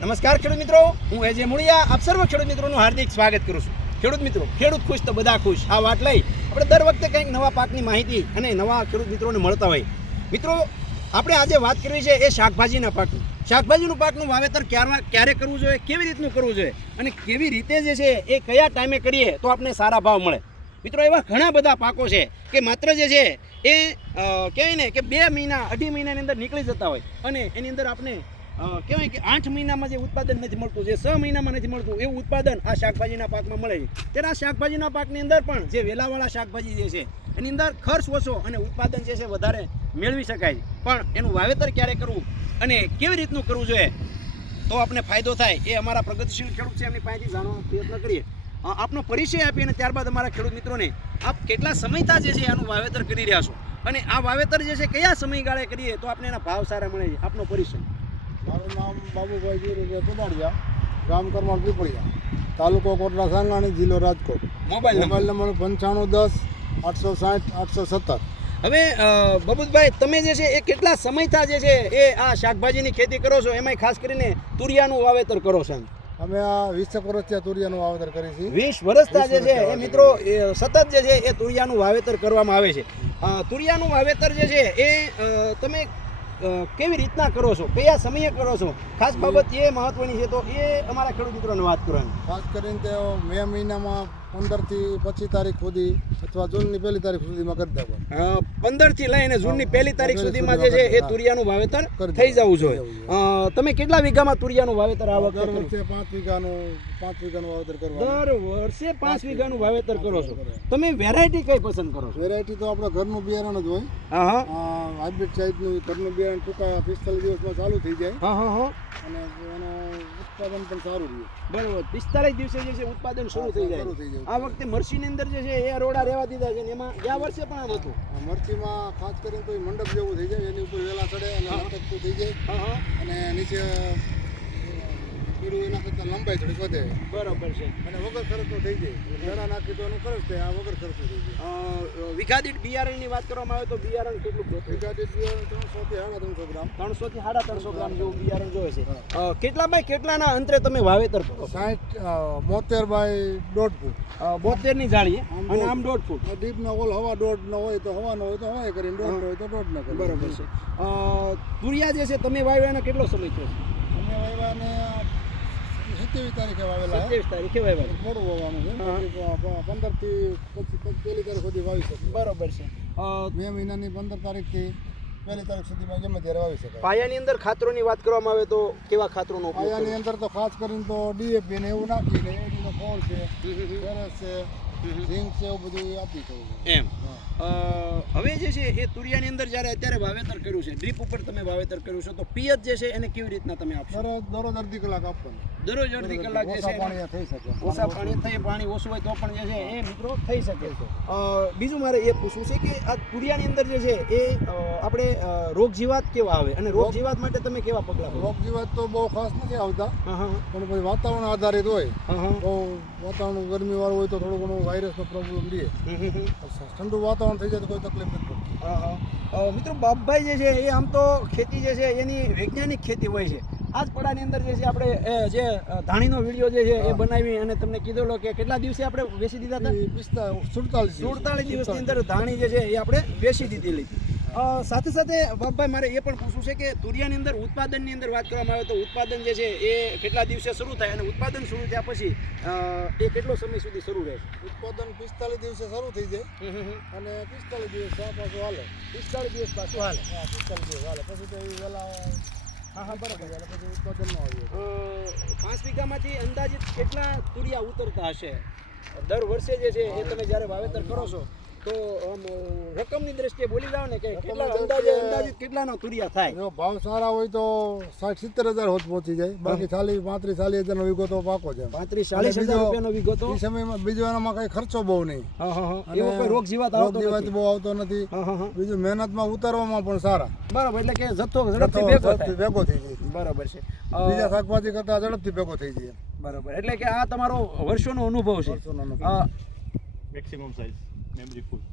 નમસ્કાર ખેડૂત મિત્રો. હું એજે મુળિયા. આપ સર્વ ખેડૂત મિત્રોનું હાર્દિક સ્વાગત કરું છું. ખેડૂત મિત્રો, ખેડૂત ખુશ તો બધા ખુશ. આ વાત લઈ આપણે દર વખતે કંઈક નવા પાકની માહિતી અને નવા ખેડૂત મિત્રોને મળતા હોય. મિત્રો, આપણે આજે વાત કરવી છે એ શાકભાજીના પાકની. શાકભાજીનું પાકનું વાવેતર ક્યારે ક્યારે કરવું જોઈએ? કેવી રીતનું કરવું જોઈએ? અને કેવી રીતે જે છે એ કયા ટાઈમે કરીએ તો આપણે સારા ભાવ મળે? મિત્રો, એવા ઘણા બધા પાકો છે કે માત્ર જે છે એ કહેવાય ને કે બે મહિના, અઢી મહિનાની અંદર નીકળી જતા હોય. અને એની અંદર આપણે કહેવાય કે આઠ મહિનામાં જે ઉત્પાદન નથી મળતું, જે છ મહિનામાં નથી મળતું, એવું ઉત્પાદન આ શાકભાજીના પાકમાં મળે છે. ત્યારે આ શાકભાજીના પાકની અંદર પણ જે વેલાવાળા શાકભાજી જે છે, એની અંદર ખર્ચ ઓછો અને ઉત્પાદન જે છે વધારે મેળવી શકાય પણ એનું વાવેતર ક્યારે કરવું અને કેવી રીતનું કરવું જોઈએ, તો આપણે ફાયદો થાય એ અમારા પ્રગતિશીલ ખેડૂત છે, એમની પાસેથી જાણવાનો પ્રયત્ન કરીએ. આપનો પરિચય આપી અને ત્યારબાદ અમારા ખેડૂત મિત્રોને આપ કેટલા સમયતા જે છે આનું વાવેતર કરી રહ્યા છો? અને આ વાવેતર જે છે, કયા સમયગાળે કરીએ, તો આપણે એના ભાવ સારા મળે છે. આપનો પરિચય. મારું નામ બાબુભાઈ જીરુભાઈ કુડાડિયા ગામ કરમાળ પીપળિયા તાલુકો કોટડા સાંગાણી જિલ્લો રાજકોટ. મોબાઈલ મોબાઈલ નંબર પંચાણું દસ આઠસો સાઠ આઠસો સત્તર. હવે બબુતભાઈ તમે જે છે એ કેટલા સમયથી જે છે એ આ શાકભાજીની ખેતી કરો છો? એમાંય ખાસ કરીને તુરિયાનું વાવેતર કરો છો અમે આ વીસેક વર્ષથી આ તુરિયાનું વાવેતર કરીએ છીએ. વીસ વર્ષથી જે છે એ મિત્રો સતત જે છે એ તુરિયાનું વાવેતર કરવામાં આવે છે. તુરિયાનું વાવેતર જે છે એ તમે કેવી રીતના કરો છો? કયા સમયે કરો છો? ખાસ બાબત એ મહત્વની છે તો એ અમારા ખેડૂત મિત્રોને વાત કરવાની. ખાસ કરીને તે મે મહિનામાં પંદરથી પચીસ તારીખ સુધી અથવા જૂનની પહેલી તારીખ સુધીમાં કરી દેવાનું. પંદરથી લઈને જૂનની પહેલી તારીખ સુધીમાં જે છે એ તુરિયાનું વાવેતર થઈ જવું જોઈએ. તમે કેટલા વીઘામાં તુરિયાનું વાવેતર આ વખતે? વર્ષે પાંચ વીઘાનું પાંચ વીઘાનું વાવેતર કરો દર વર્ષે પાંચ વીઘાનું વાવેતર કરો છો. તમે વેરાયટી કઈ પસંદ કરો છો? વેરાયટી તો આપણે ઘરનું બિયારણ જ હોય. હા હાઇબ્રિડ સાઈઝનું ઘરનું બિયારણ ટૂંકા પિસ્તાલીસ દિવસમાં ચાલુ થઈ જાય. હા હા હા. અને એનું ઉત્પાદન પણ સારું રહ્યું. બરાબર. પિસ્તાલીસ દિવસે જે છે ઉત્પાદન શરૂ થઈ જાય. આ વખતે મરસીની અંદર જે છે એ રોડા રહેવા દીધા છે એમાં ગયા વર્ષે પણ આમ હતું? મરચીમાં ખાસ કરીને તો મંડપ જેવું થઈ જાય એની ઉપર વેલા ચડે અને થઈ જાય. હા હા. અને નીચે પીળું એના કરતાં લંબાઈ થોડીક વધે. બરોબર છે. અને વગર ખર્ચનું થઈ જાય. વેલા નાખી તો એનું ખર્ચ થાય આ વગર ખર્ચનું થઈ જાય. વિઘા દીઠ બિયારણની વાત કરવામાં આવે તો બિયારણ કેટલું વિઘા દીઠ બિયારણ ત્રણસોથી સાડા ત્રણસો ગ્રામ. ત્રણસો થી સાડા ત્રણસો ગ્રામ જેવું બિયારણ જોવે છે. કેટલા બાય કેટલાના અંતરે તમે વાવેતર કરો? સાઠ મોતેર બાય દોઢ ફૂટ. બોતેરની જાળી અને આમ દોઢ ફૂટ. ડીપનો હોલ હવા દોઢ નો હોય તો હવાનો હોય તો હવાય કરીને દોઢ હોય તો દોઢ ન કરે. બરોબર છે. તુરિયા જે છે તમે વાવ્યા એનો કેટલો સમય થયો અમે વાવ્યાને સત્યાવીસ તારીખે વાવેલા. સત્યાવીસ તારીખે વાવેલા. મોડું વાવવાનું છે પંદરથી પછી પહેલી તારીખ સુધી વાવી શકીએ બરોબર છે. બે મહિનાની પંદર તારીખથી પહેલી તારીખ સુધીમાં ગમે ત્યારે વાવી શકાય. પાયાની અંદર ખાતરોની વાત કરવામાં આવે તો કેવા ખાતરોનો ઉપયોગ આયાની અંદર તો ખાસ કરીને તો ડીએપી ને એવું નાખીને એડીનો ફોલ છે ફેરસ છે ઝીંક છે એવું બધું આપી શકું એમ. હવે જે છે એ તુરિયાની અંદર જ્યારે અત્યારે વાવેતર કર્યું છે ડ્રીપ ઉપર તમે વાવેતર કર્યું છે તો પિયત જે છે એને કેવી રીતના તમે આપશો? દરરોજ અડધી કલાક આપવાનું. દરરોજ અડધી કલાક જે છે પાણી થઈ શકે. ઓછા પાણી થઈ પાણી ઓછું હોય તો પણ જે છે એ મિત્રો થઈ શકે છે. બીજું મારે એ પૂછવું છે કે આ તુરિયાની અંદર જે છે એ આપણે રોગ જીવાત કેવા આવે? અને રોગ જીવાત માટે તમે કેવા પગલાં રોગ જીવાત તો બહુ ખાસ નથી આવતા. પણ પછી વાતાવરણ આધારિત હોય. હા વાતાવરણ ગરમી વાળું હોય તો થોડું ઘણું વાયરસનો પ્રોબ્લેમ રહે. ઠંડુ વાતાવરણ થઈ જાય તો કોઈ તકલીફ નથી પડતી. હા, હા. મિત્રો બાપભાઈ જે છે એ આમ તો ખેતી જે છે એની વૈજ્ઞાનિક ખેતી હોય છે. આ જ પડાની અંદર જે છે આપણે જે ધાણીનો વીડિયો જે છે એ બનાવી અને તમને કીધેલો કે કેટલા દિવસે આપણે વેચી દીધા હતા? સુડતાલીસ સુડતાલીસ દિવસની અંદર ધાણી જે છે એ આપણે વેચી દીધેલી સાથે સાથે બાપભાઈ મારે એ પણ પૂછવું છે કે તુરિયાની અંદર ઉત્પાદનની અંદર વાત કરવામાં આવે તો ઉત્પાદન જે છે એ કેટલા દિવસે શરૂ થાય અને ઉત્પાદન શરૂ થયા પછી એ કેટલો સમય સુધી શરૂ રહે ઉત્પાદન પિસ્તાલીસ દિવસે શરૂ થઈ જાય અને પિસ્તાલીસ દિવસ પાછું હાલે. પિસ્તાલીસ દિવસ પાછું હાલે. પિસ્તાલીસ દિવસ હાલે. પછી તો એ વહેલા હા હા, બરાબર. પછી ઉત્પાદન પાંચ વીઘામાંથી અંદાજિત કેટલા તુરિયા ઉતરતા હશે? દર વર્ષે જે છે એ તમે જ્યારે વાવેતર કરો છો? તો આમ રકમની દ્રષ્ટિએ બોલી જાઓ ને કે કેટલા અંદાજે અંદાજિત કેટલાનો તુરિયા થાય? જો ભાવ સારા હોય તો સાઠ સિત્તેર હજાર હોત પહોંચી જાય. બાકી ચાલીસ પાંત્રીસ ચાલીસ હજારનો વીઘો તો પાકો છે પાંત્રીસ ચાલીસ હજાર રૂપિયાનો વીઘો તો? એ સમયમાં બીજો એનામાં કઈ ખર્ચો બહુ નહીં. એવો કોઈ રોગ જીવાત આવતો જીવાત નથી. બહુ આવતો નથી. હા હા હા. બીજું મહેનતમાં ઉતારવામાં પણ સારા. બરાબર એટલે કે જથ્થો ઝડપથી ભેગો થઈ જાય. બરાબર છે. બીજા શાકભાજી કરતા ઝડપથી ભેગો થઈ જાય. બરાબર. એટલે કે આ તમારો વર્ષોનો અનુભવ છે. વર્ષોનો અનુભવ. membro de curva.